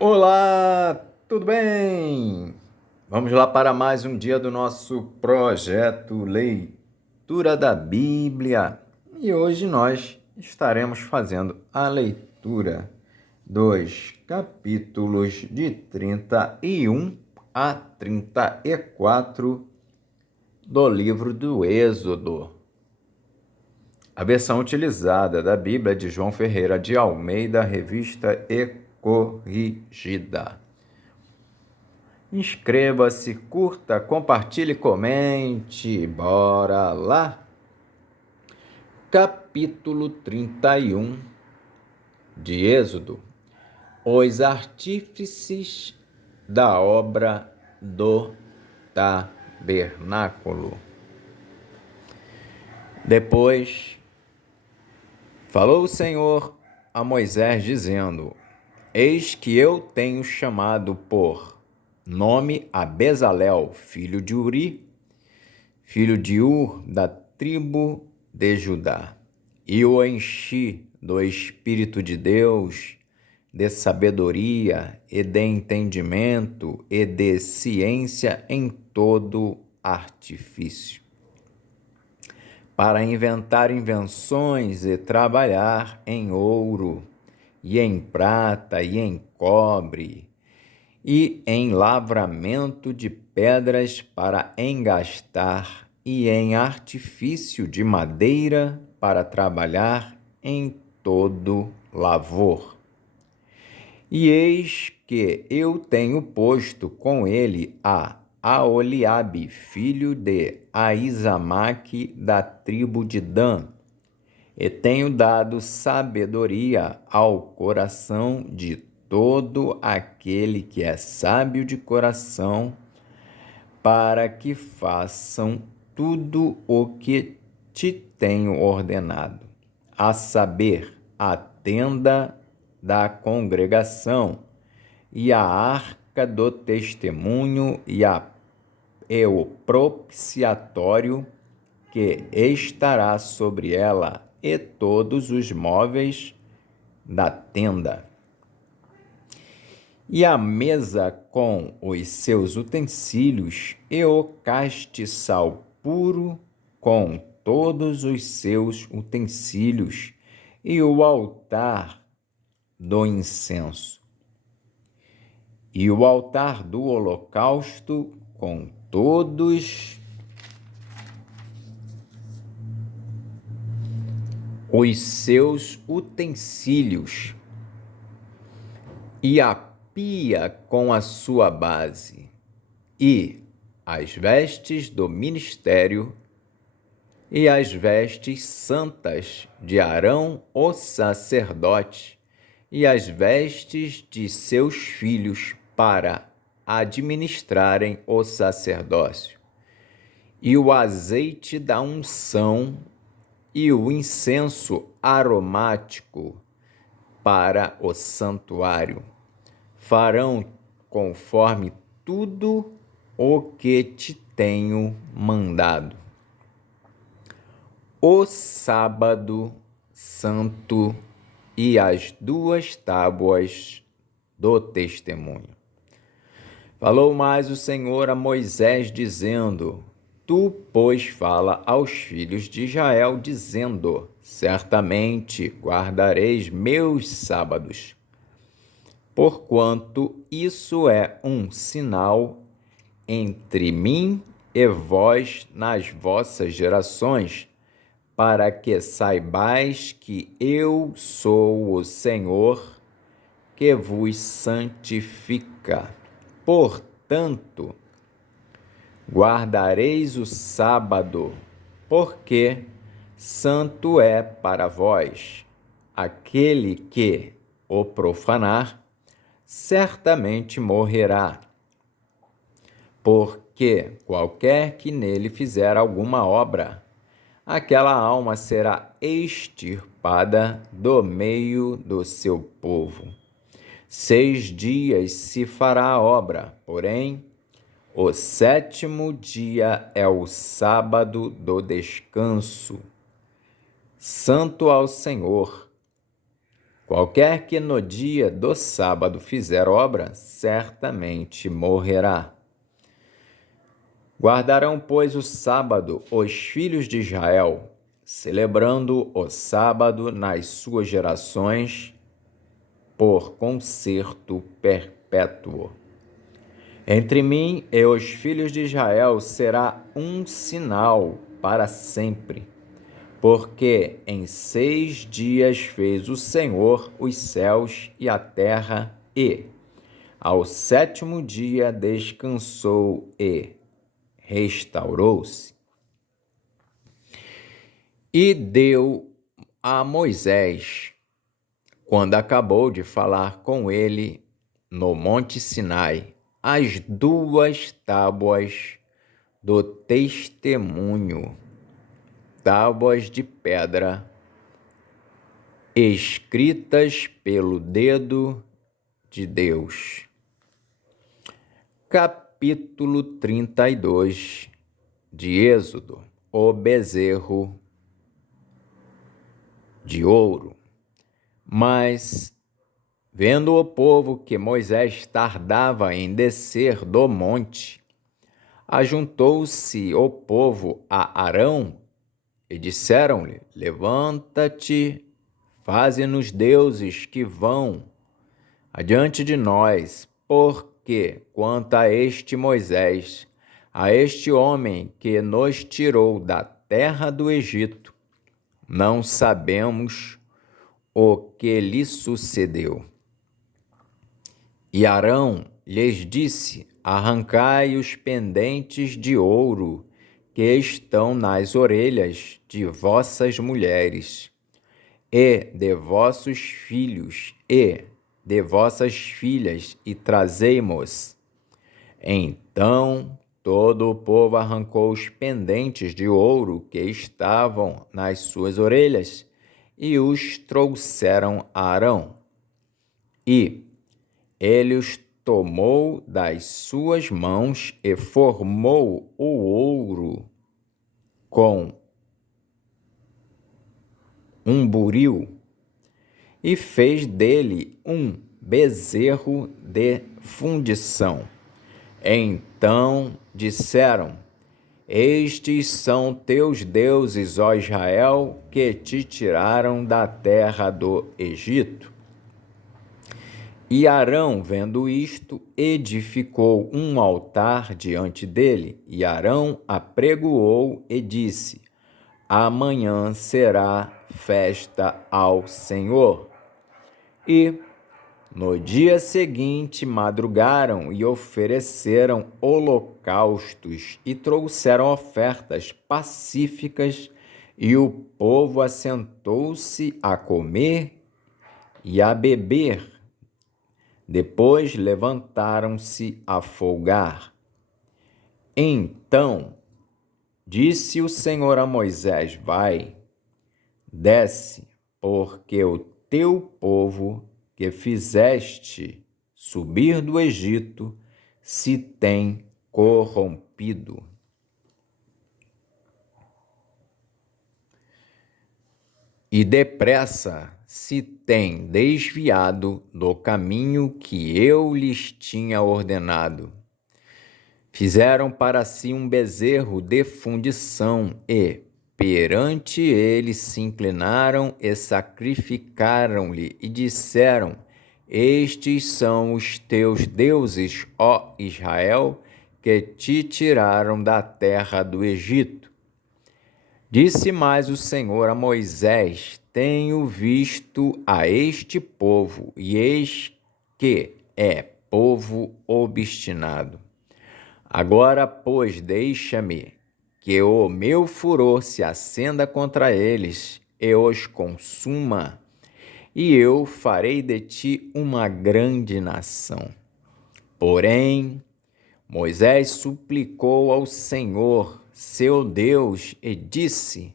Olá, tudo bem? Vamos lá para mais um dia do nosso projeto Leitura da Bíblia. E hoje nós estaremos fazendo a leitura dos capítulos de 31 a 34 do livro do Êxodo. A versão utilizada da Bíblia de João Ferreira de Almeida, revista e corrigida. Inscreva-se, curta, compartilhe, comente. Bora lá! Capítulo 31 de Êxodo. Os artífices da obra do tabernáculo. Depois falou o Senhor a Moisés, dizendo: Eis que eu tenho chamado por nome a Bezalel, filho de Uri, filho de Ur, da tribo de Judá, e o enchi do Espírito de Deus, de sabedoria e de entendimento e de ciência em todo artifício, para inventar invenções e trabalhar em ouro, e em prata, e em cobre, e em lavramento de pedras para engastar, e em artifício de madeira para trabalhar em todo lavor. E eis que eu tenho posto com ele a Aholiabe, filho de Aizamaque, da tribo de Dan, e tenho dado sabedoria ao coração de todo aquele que é sábio de coração, para que façam tudo o que te tenho ordenado, a saber, a tenda da congregação, e a arca do testemunho, e o propiciatório que estará sobre ela, e todos os móveis da tenda, e a mesa com os seus utensílios, e o castiçal puro com todos os seus utensílios, e o altar do incenso, e o altar do holocausto com todos os seus utensílios, e a pia com a sua base, e as vestes do ministério, e as vestes santas de Arão, o sacerdote, e as vestes de seus filhos para administrarem o sacerdócio, e o azeite da unção, e o incenso aromático para o santuário. Farão conforme tudo o que te tenho mandado. O sábado santo e as 2 tábuas do testemunho. Falou mais o Senhor a Moisés, dizendo: Tu, pois, fala aos filhos de Israel, dizendo: Certamente guardareis meus sábados, porquanto isso é um sinal entre mim e vós nas vossas gerações, para que saibais que eu sou o Senhor, que vos santifica. Portanto, guardareis o sábado, porque santo é para vós. Aquele que o profanar, certamente morrerá, porque qualquer que nele fizer alguma obra, aquela alma será extirpada do meio do seu povo. 6 dias se fará a obra, porém, o 7º dia é o sábado do descanso, santo ao Senhor. Qualquer que no dia do sábado fizer obra, certamente morrerá. Guardarão, pois, o sábado os filhos de Israel, celebrando o sábado nas suas gerações, por concerto perpétuo. Entre mim e os filhos de Israel será um sinal para sempre, porque em 6 dias fez o Senhor os céus e a terra, e ao 7º dia descansou e restaurou-se. E deu a Moisés, quando acabou de falar com ele no Monte Sinai, as 2 tábuas do testemunho, tábuas de pedra, escritas pelo dedo de Deus. Capítulo 32 de Êxodo, o bezerro de ouro. Mas, vendo o povo que Moisés tardava em descer do monte, ajuntou-se o povo a Arão e disseram-lhe: Levanta-te, faze-nos deuses que vão adiante de nós, porque quanto a este Moisés, a este homem que nos tirou da terra do Egito, não sabemos o que lhe sucedeu. E Arão lhes disse: Arrancai os pendentes de ouro que estão nas orelhas de vossas mulheres, e de vossos filhos, e de vossas filhas, e trazei-mos. Então todo o povo arrancou os pendentes de ouro que estavam nas suas orelhas, e os trouxeram a Arão. E ele os tomou das suas mãos e formou o ouro com um buril e fez dele um bezerro de fundição. Então disseram: Estes são teus deuses, ó Israel, que te tiraram da terra do Egito. E Arão, vendo isto, edificou um altar diante dele, e Arão apregoou e disse: Amanhã será festa ao Senhor. E no dia seguinte madrugaram e ofereceram holocaustos e trouxeram ofertas pacíficas, e o povo assentou-se a comer e a beber. Depois levantaram-se a folgar. Então disse o Senhor a Moisés: Vai, desce, porque o teu povo que fizeste subir do Egito se tem corrompido. E depressa se tem desviado do caminho que eu lhes tinha ordenado. Fizeram para si um bezerro de fundição e, perante ele, se inclinaram e sacrificaram-lhe e disseram: Estes são os teus deuses, ó Israel, que te tiraram da terra do Egito. Disse mais o Senhor a Moisés: Tenho visto a este povo, e eis que é povo obstinado. Agora, pois, deixa-me que o meu furor se acenda contra eles e os consuma, e eu farei de ti uma grande nação. Porém, Moisés suplicou ao Senhor, seu Deus, e disse: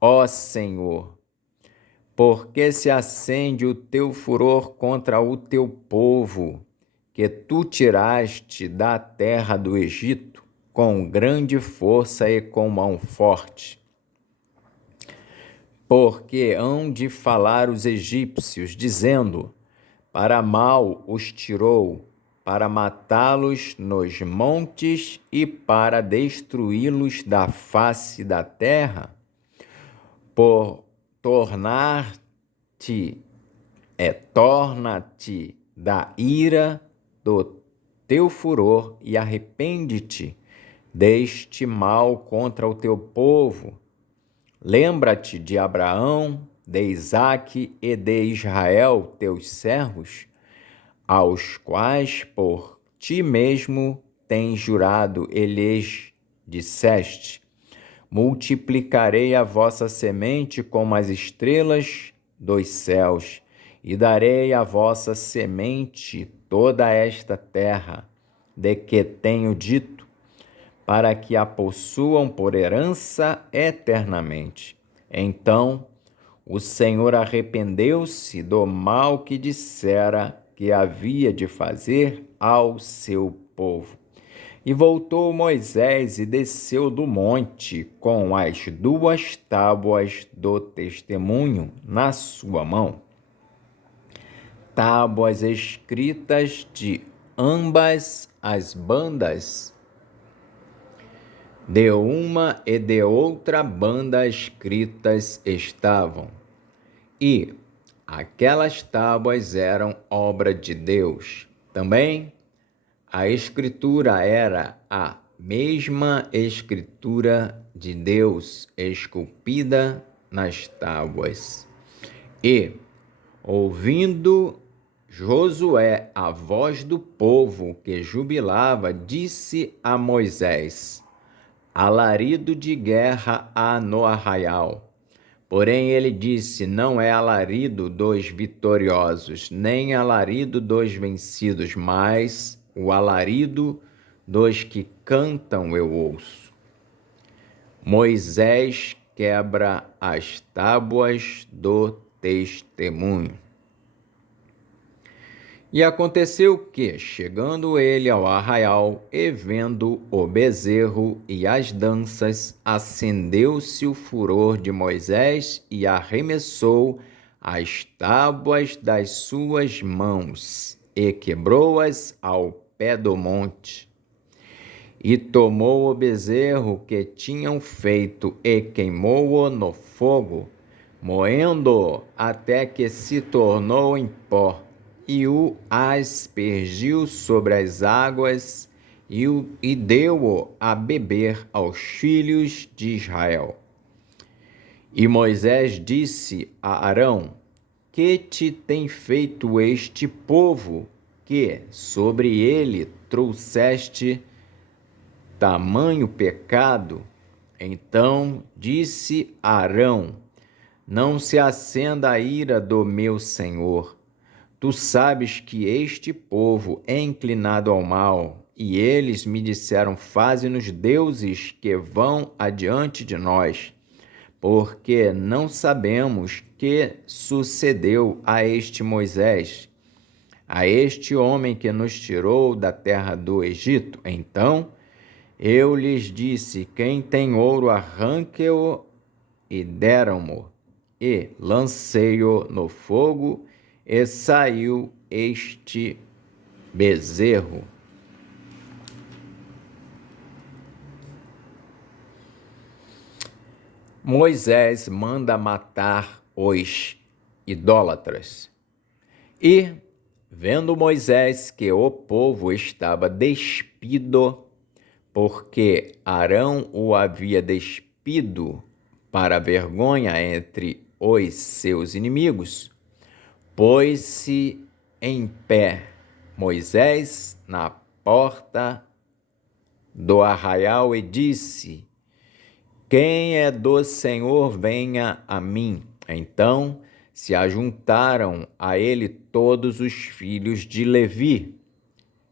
Ó Senhor, por que se acende o teu furor contra o teu povo, que tu tiraste da terra do Egito com grande força e com mão forte? Porque hão de falar os egípcios, dizendo: para mal os tirou, para matá-los nos montes e para destruí-los da face da terra, por torna-te da ira do teu furor e arrepende-te deste mal contra o teu povo. Lembra-te de Abraão, de Isaque e de Israel, teus servos, aos quais por ti mesmo tens jurado e lhes disseste: multiplicarei a vossa semente como as estrelas dos céus, e darei à vossa semente toda esta terra, de que tenho dito, para que a possuam por herança eternamente. Então o Senhor arrependeu-se do mal que dissera que havia de fazer ao seu povo. E voltou Moisés e desceu do monte com as 2 tábuas do testemunho na sua mão. Tábuas escritas de ambas as bandas. De uma e de outra banda escritas estavam, e aquelas tábuas eram obra de Deus. Também a escritura era a mesma escritura de Deus esculpida nas tábuas. E, ouvindo Josué a voz do povo que jubilava, disse a Moisés: alarido de guerra há no arraial. Porém ele disse: não é alarido dos vitoriosos, nem alarido dos vencidos, mas o alarido dos que cantam eu ouço. Moisés quebra as tábuas do testemunho. E aconteceu que, chegando ele ao arraial e vendo o bezerro e as danças, acendeu-se o furor de Moisés e arremessou as tábuas das suas mãos e quebrou-as ao pé do monte. E tomou o bezerro que tinham feito e queimou-o no fogo, moendo-o até que se tornou em pó. E o aspergiu sobre as águas e deu-o a beber aos filhos de Israel. E Moisés disse a Arão: que te tem feito este povo, que sobre ele trouxeste tamanho pecado? Então disse Arão: não se acenda a ira do meu senhor. Tu sabes que este povo é inclinado ao mal, e eles me disseram: faze-nos deuses que vão adiante de nós, porque não sabemos que sucedeu a este Moisés, a este homem que nos tirou da terra do Egito. Então eu lhes disse: quem tem ouro, arranque-o, e deram-mo, e lancei-o no fogo, e saiu este bezerro. Moisés manda matar os idólatras. E, vendo Moisés que o povo estava despido, porque Arão o havia despido para vergonha entre os seus inimigos, pôs-se em pé Moisés na porta do arraial e disse: quem é do Senhor, venha a mim. Então se ajuntaram a ele todos os filhos de Levi.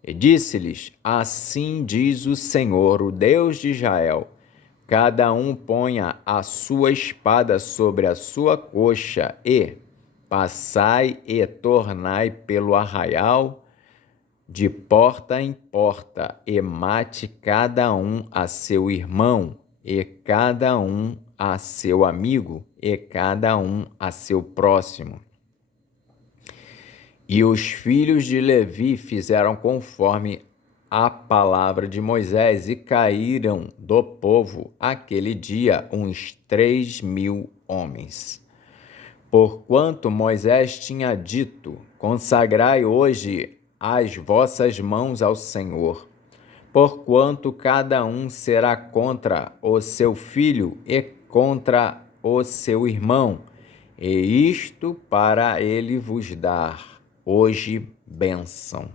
E disse-lhes: assim diz o Senhor, o Deus de Israel: cada um ponha a sua espada sobre a sua coxa e passai e tornai pelo arraial de porta em porta, e mate cada um a seu irmão, e cada um a seu amigo e cada um a seu próximo. E os filhos de Levi fizeram conforme a palavra de Moisés e caíram do povo aquele dia uns 3.000 homens. Porquanto Moisés tinha dito: consagrai hoje as vossas mãos ao Senhor, porquanto cada um será contra o seu filho e contra o seu irmão, e isto para ele vos dar hoje bênção.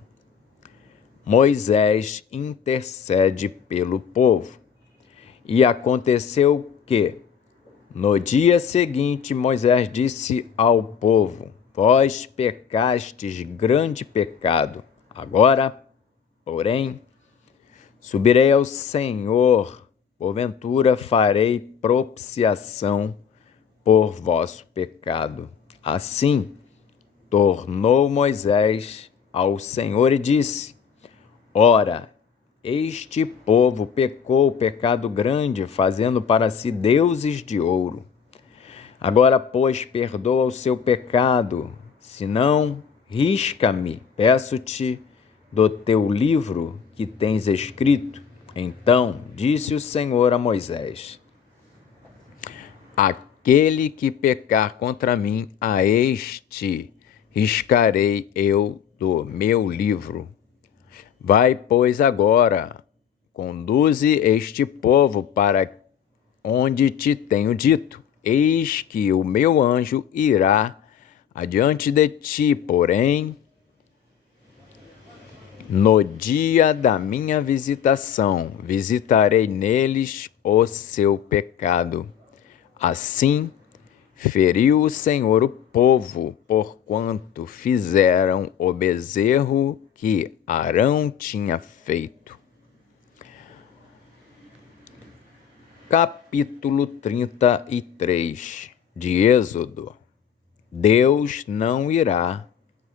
Moisés intercede pelo povo. E aconteceu que, no dia seguinte, Moisés disse ao povo: vós pecastes grande pecado. Agora, porém, subirei ao Senhor, porventura farei propiciação por vosso pecado. Assim, tornou Moisés ao Senhor e disse: ora, este povo pecou pecado grande, fazendo para si deuses de ouro. Agora, pois, perdoa o seu pecado, senão risca-me, peço-te, do teu livro que tens escrito. Então disse o Senhor a Moisés: aquele que pecar contra mim, a este riscarei eu do meu livro. Vai, pois, agora, conduze este povo para onde te tenho dito. Eis que o meu anjo irá adiante de ti, porém, no dia da minha visitação, visitarei neles o seu pecado. Assim, feriu o Senhor o povo, porquanto fizeram o bezerro que Arão tinha feito. Capítulo 33 de Êxodo. Deus não irá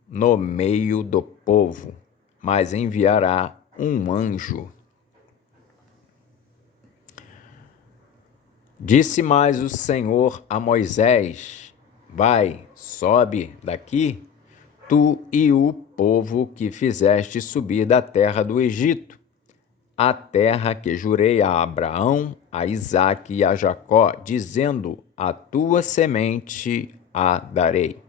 no meio do povo, mas enviará um anjo. Disse mais o Senhor a Moisés: vai, sobe daqui, tu e o povo que fizeste subir da terra do Egito, a terra que jurei a Abraão, a Isaque e a Jacó, dizendo: a tua semente a darei.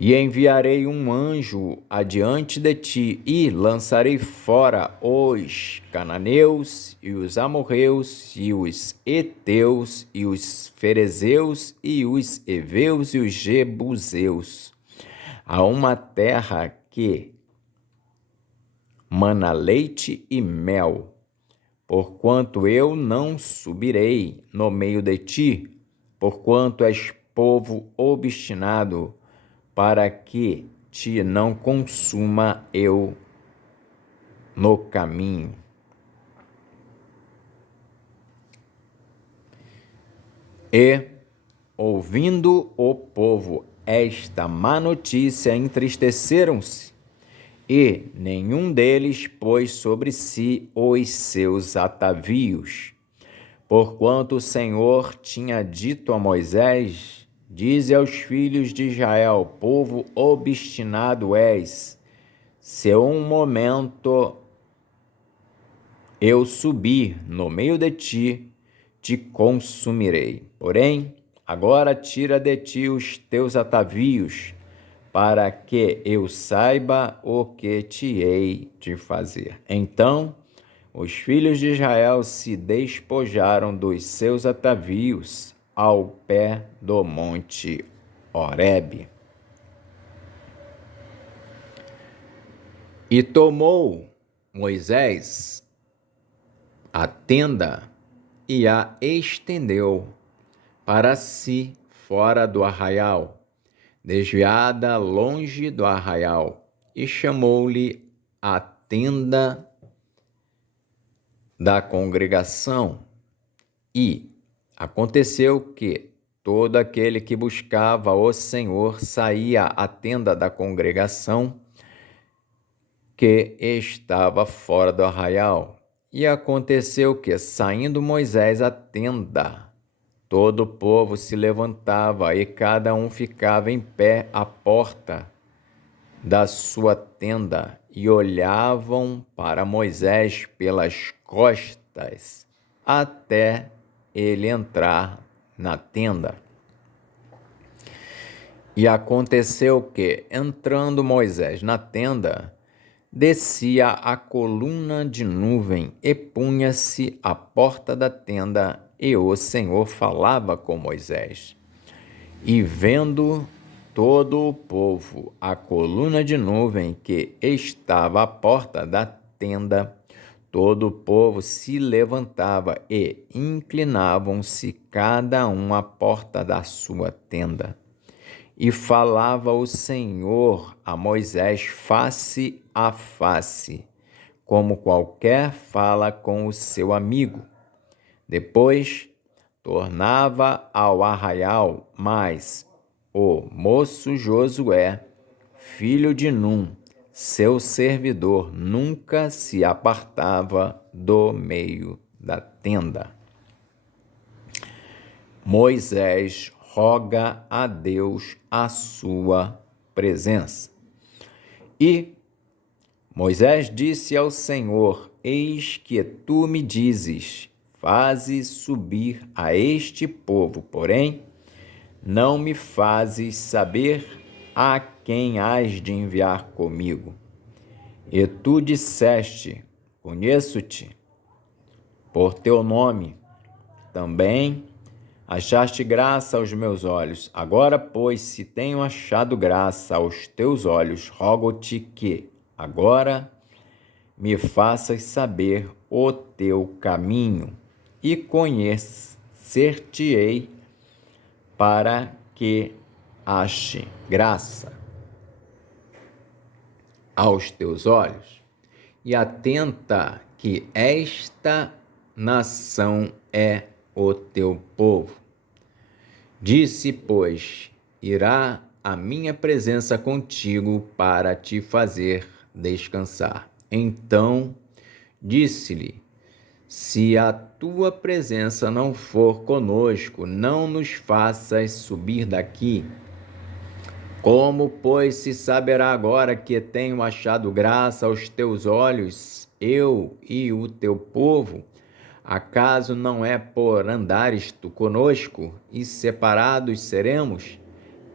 E enviarei um anjo adiante de ti, e lançarei fora os cananeus, e os amorreus, e os heteus, e os ferezeus, e os heveus, e os jebuseus, a uma terra que mana leite e mel, porquanto eu não subirei no meio de ti, porquanto és povo obstinado, para que te não consuma eu no caminho. E, ouvindo o povo esta má notícia, entristeceram-se, e nenhum deles pôs sobre si os seus atavios, porquanto o Senhor tinha dito a Moisés: dize aos filhos de Israel, povo obstinado és, se um momento eu subir no meio de ti, te consumirei. Porém, agora tira de ti os teus atavios, para que eu saiba o que te hei de fazer. Então, os filhos de Israel se despojaram dos seus atavios ao pé do monte Horebe. E tomou Moisés a tenda e a estendeu para si fora do arraial, desviada longe do arraial, e chamou-lhe a tenda da congregação. E aconteceu que todo aquele que buscava o Senhor saía à tenda da congregação que estava fora do arraial. E aconteceu que, saindo Moisés à tenda, todo o povo se levantava e cada um ficava em pé à porta da sua tenda e olhavam para Moisés pelas costas até ele entrar na tenda. E aconteceu que, entrando Moisés na tenda, descia a coluna de nuvem e punha-se à porta da tenda, e o Senhor falava com Moisés. E vendo todo o povo a coluna de nuvem que estava à porta da tenda, todo o povo se levantava e inclinavam-se cada um à porta da sua tenda. E falava o Senhor a Moisés face a face, como qualquer fala com o seu amigo. Depois tornava ao arraial, mas o moço Josué, filho de Num, seu servidor, nunca se apartava do meio da tenda. Moisés roga a Deus a sua presença. E Moisés disse ao Senhor: Eis que tu me dizes, faze subir a este povo, porém, não me fazes saber a quem hás de enviar comigo. E tu disseste: Conheço-te por teu nome. Também achaste graça aos meus olhos. Agora, pois, se tenho achado graça aos teus olhos, rogo-te que agora me faças saber o teu caminho e conhecer-te-ei para que ache graça aos teus olhos. E atenta que esta nação é o teu povo. Disse, pois, irá a minha presença contigo para te fazer descansar. Então disse-lhe: se a tua presença não for conosco, não nos faças subir daqui. Como, pois, se saberá agora que tenho achado graça aos teus olhos, eu e o teu povo? Acaso não é por andares tu conosco e separados seremos,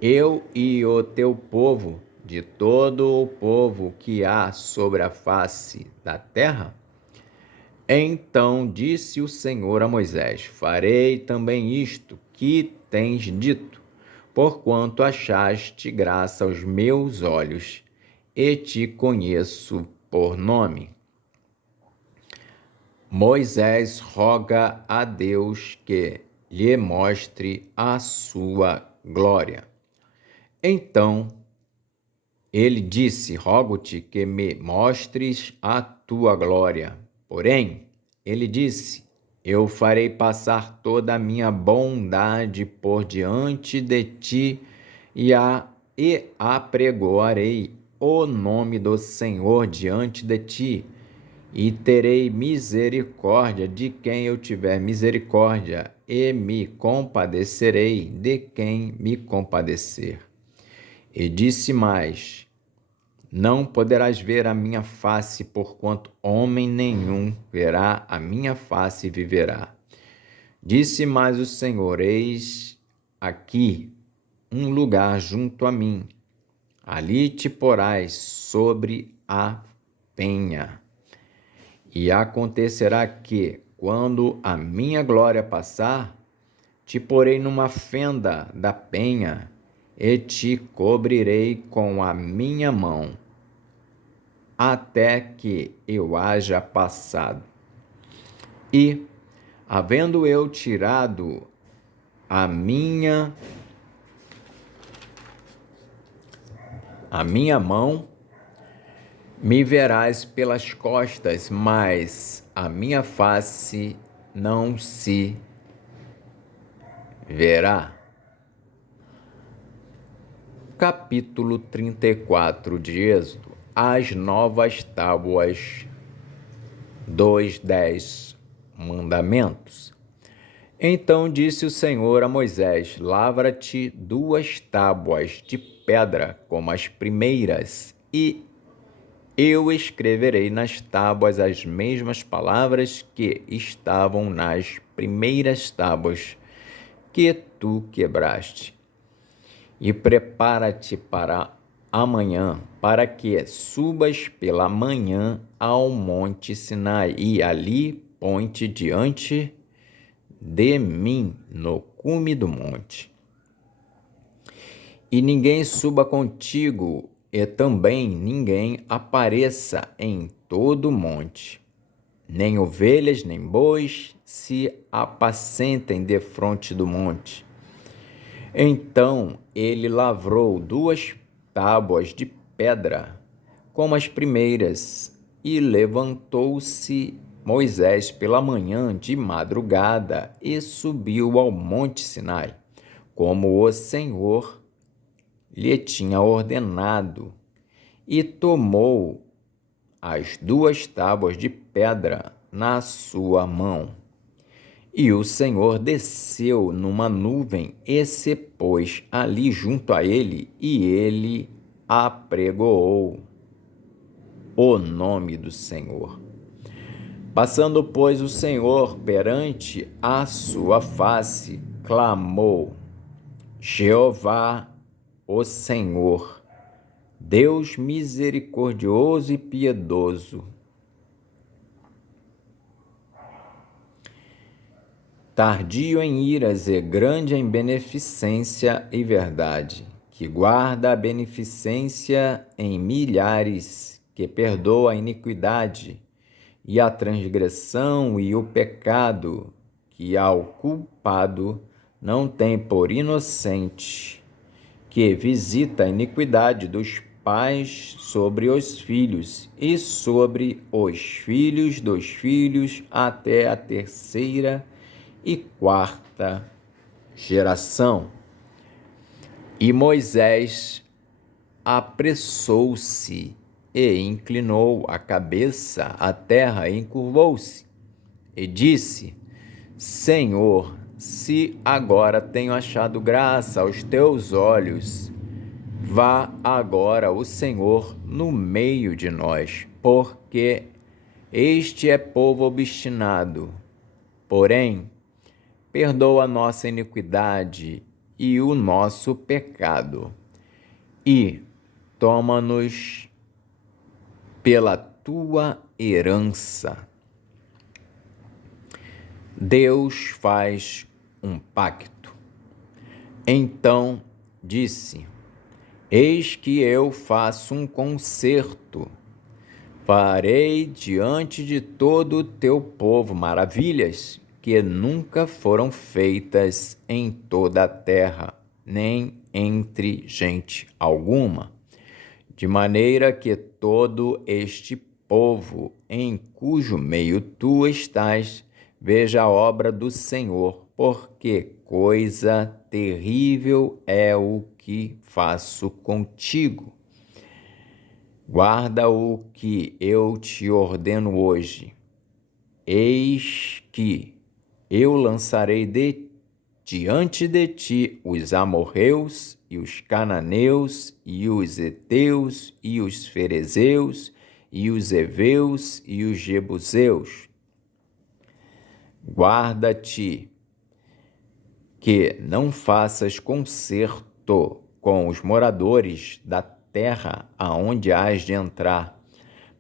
eu e o teu povo, de todo o povo que há sobre a face da terra? Então disse o Senhor a Moisés: farei também isto que tens dito, porquanto achaste graça aos meus olhos, e te conheço por nome. Moisés roga a Deus que lhe mostre a sua glória. Então ele disse: rogo-te que me mostres a tua glória. Porém, ele disse: eu farei passar toda a minha bondade por diante de ti e apregoarei o nome do Senhor diante de ti. E terei misericórdia de quem eu tiver misericórdia, e me compadecerei de quem me compadecer. E disse mais: não poderás ver a minha face, porquanto homem nenhum verá a minha face e viverá. Disse mais o Senhor: eis aqui um lugar junto a mim, ali te porás sobre a penha. E acontecerá que, quando a minha glória passar, te porei numa fenda da penha e te cobrirei com a minha mão, até que eu haja passado. E, havendo eu tirado a minha mão, me verás pelas costas, mas a minha face não se verá. Capítulo 34 de Êxodo. As novas tábuas dos 10 mandamentos. Então disse o Senhor a Moisés: Lavra-te 2 tábuas de pedra como as primeiras, e eu escreverei nas tábuas as mesmas palavras que estavam nas primeiras tábuas que tu quebraste. E prepara-te para amanhã, para que subas pela manhã ao monte Sinai, e ali põe-te diante de mim no cume do monte. E ninguém suba contigo, e também ninguém apareça em todo o monte. Nem ovelhas, nem bois se apacentem defronte do monte. Então ele lavrou 2 tábuas de pedra, como as primeiras, e levantou-se Moisés pela manhã de madrugada e subiu ao monte Sinai, como o Senhor lhe tinha ordenado, e tomou as 2 tábuas de pedra na sua mão. E o Senhor desceu numa nuvem e se pôs ali junto a ele, e ele apregoou o nome do Senhor. Passando, pois, o Senhor perante a sua face, clamou: Jeová, o Senhor, Deus misericordioso e piedoso, tardio em iras e grande em beneficência e verdade, que guarda a beneficência em milhares, que perdoa a iniquidade e a transgressão e o pecado, que ao culpado não tem por inocente, que visita a iniquidade dos pais sobre os filhos e sobre os filhos dos filhos até a 3ª e 4ª geração. E Moisés apressou-se e inclinou a cabeça à terra, encurvou-se e disse: Senhor, se agora tenho achado graça aos teus olhos, vá agora o Senhor no meio de nós, porque este é povo obstinado. Porém, perdoa a nossa iniquidade e o nosso pecado, e toma-nos pela tua herança. Deus faz um pacto. Então disse: Eis que eu faço um concerto. Farei diante de todo o teu povo maravilhas que nunca foram feitas em toda a terra, nem entre gente alguma, de maneira que todo este povo em cujo meio tu estás veja a obra do Senhor, porque coisa terrível é o que faço contigo. Guarda o que eu te ordeno hoje. Eis que eu lançarei diante de ti os amorreus e os cananeus e os heteus e os ferezeus e os heveus e os jebuseus. Guarda-te que não faças concerto com os moradores da terra aonde hás de entrar,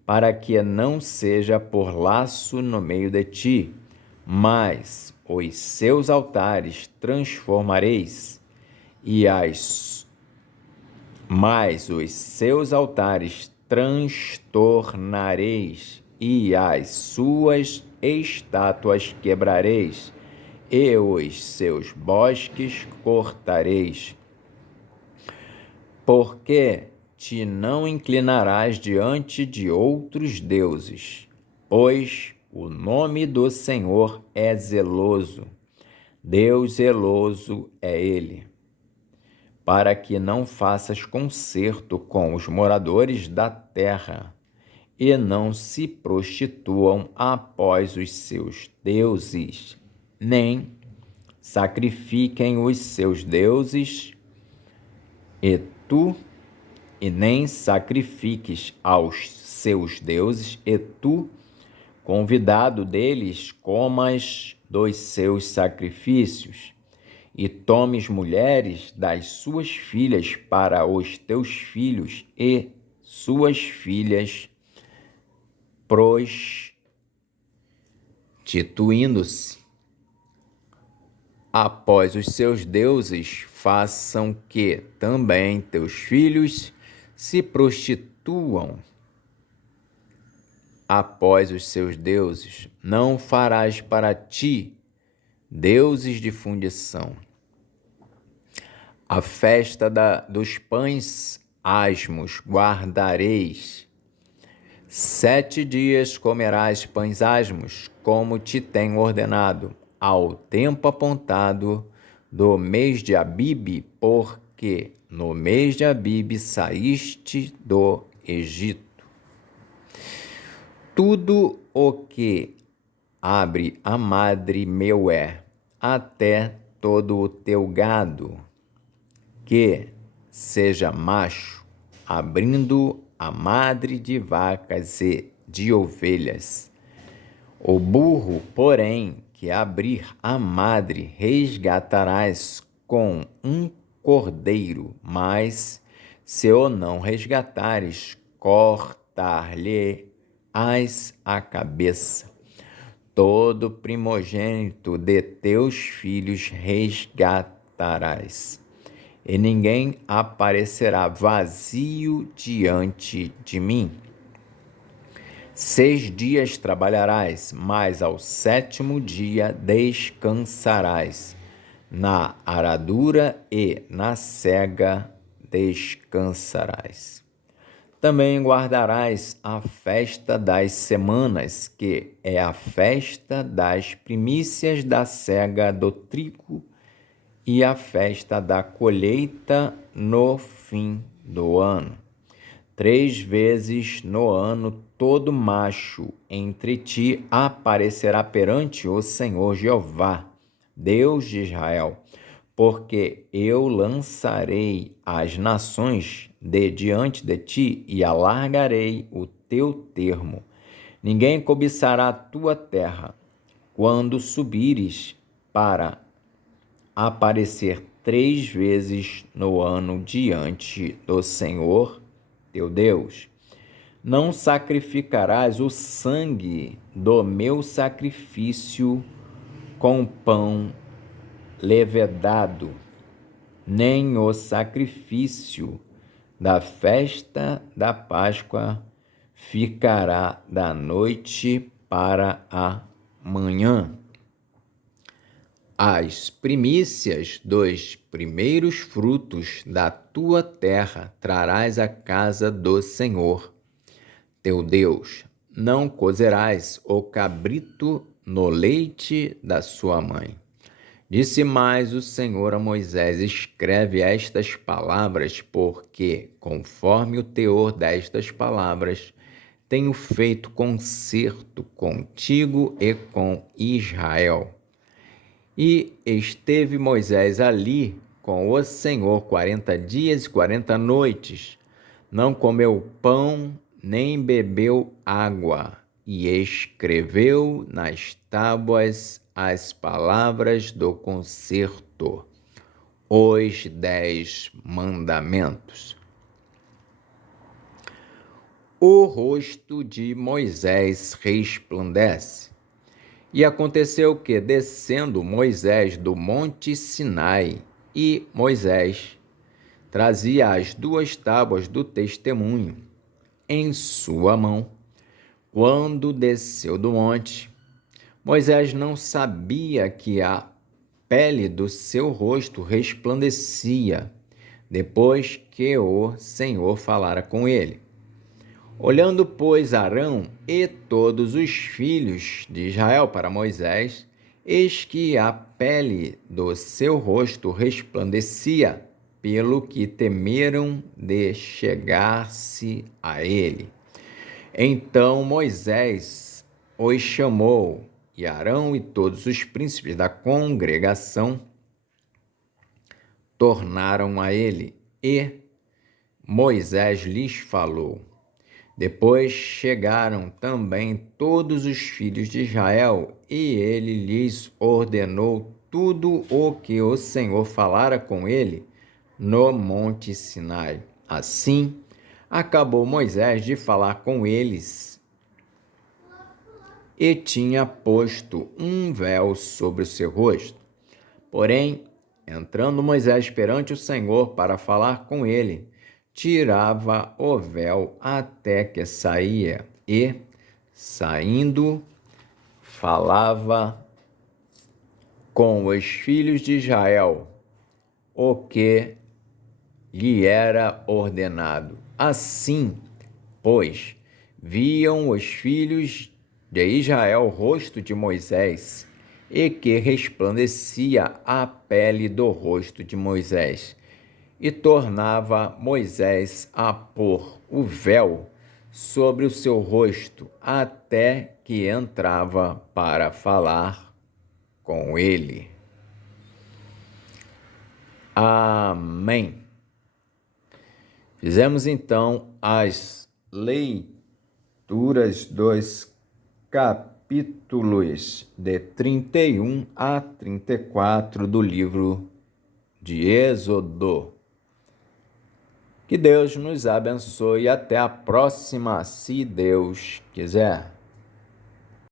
para que não seja por laço no meio de ti, mas os seus altares transformareis, mas os seus altares transtornareis, e as suas estátuas quebrareis, e os seus bosques cortareis. Porque te não inclinarás diante de outros deuses, pois o nome do Senhor é zeloso, Deus zeloso é Ele, para que não faças concerto com os moradores da terra, e não se prostituam após os seus deuses, nem sacrifiquem os seus deuses, e nem sacrifiques aos seus deuses, e tu, convidado deles, comas dos seus sacrifícios, e tomes mulheres das suas filhas para os teus filhos e suas filhas, prostituindo-se após os seus deuses, façam que também teus filhos se prostituam após os seus deuses. Não farás para ti deuses de fundição. A festa dos pães asmos guardareis. 7 dias comerás pães asmos, como te tenho ordenado, ao tempo apontado do mês de Abibe, porque no mês de Abibe saíste do Egito. Tudo o que abre a madre meu até todo o teu gado, que seja macho, abrindo a madre de vacas e de ovelhas. O burro, porém, que abrir a madre, resgatarás com um cordeiro, mas se o não resgatares, cortar-lhe-ás a cabeça. Todo primogênito de teus filhos resgatarás, e ninguém aparecerá vazio diante de mim. 6 dias trabalharás, mas ao 7º dia descansarás. Na aradura e na sega descansarás. Também guardarás a festa das semanas, que é a festa das primícias da sega do trigo, e a festa da colheita no fim do ano. 3 vezes no ano todo macho entre ti aparecerá perante o Senhor Jeová, Deus de Israel, porque eu lançarei as nações de diante de ti e alargarei o teu termo. Ninguém cobiçará a tua terra quando subires para aparecer 3 vezes no ano diante do Senhor teu Deus. Não sacrificarás o sangue do meu sacrifício com pão levedado, nem o sacrifício da festa da Páscoa ficará da noite para a manhã. As primícias dos primeiros frutos da tua terra trarás à casa do Senhor, teu Deus. Não cozerás o cabrito no leite da sua mãe. Disse mais o Senhor a Moisés: escreve estas palavras, porque, conforme o teor destas palavras, tenho feito concerto contigo e com Israel. E esteve Moisés ali com o Senhor 40 dias e 40 noites. Não comeu pão, nem bebeu água, e escreveu nas tábuas as palavras do concerto, os 10 mandamentos. O rosto de Moisés resplandece. E aconteceu que, descendo Moisés do monte Sinai, e Moisés trazia as 2 tábuas do testemunho em sua mão, quando desceu do monte, Moisés não sabia que a pele do seu rosto resplandecia, depois que o Senhor falara com ele. Olhando, pois, Arão e todos os filhos de Israel para Moisés, eis que a pele do seu rosto resplandecia, pelo que temeram de chegar-se a ele. Então Moisés os chamou e Arão e todos os príncipes da congregação tornaram a ele, e Moisés lhes falou. Depois chegaram também todos os filhos de Israel, e ele lhes ordenou tudo o que o Senhor falara com ele no monte Sinai. Assim, acabou Moisés de falar com eles, e tinha posto um véu sobre o seu rosto. Porém, entrando Moisés perante o Senhor para falar com ele, tirava o véu até que saía, e, saindo, falava com os filhos de Israel, o que lhe era ordenado. Assim, pois, viam os filhos de Israel o rosto de Moisés, e que resplandecia a pele do rosto de Moisés. E tornava Moisés a pôr o véu sobre o seu rosto, até que entrava para falar com ele. Amém. Fizemos então as leituras dos capítulos de 31 a 34 do livro de Êxodo. Que Deus nos abençoe e até a próxima, se Deus quiser.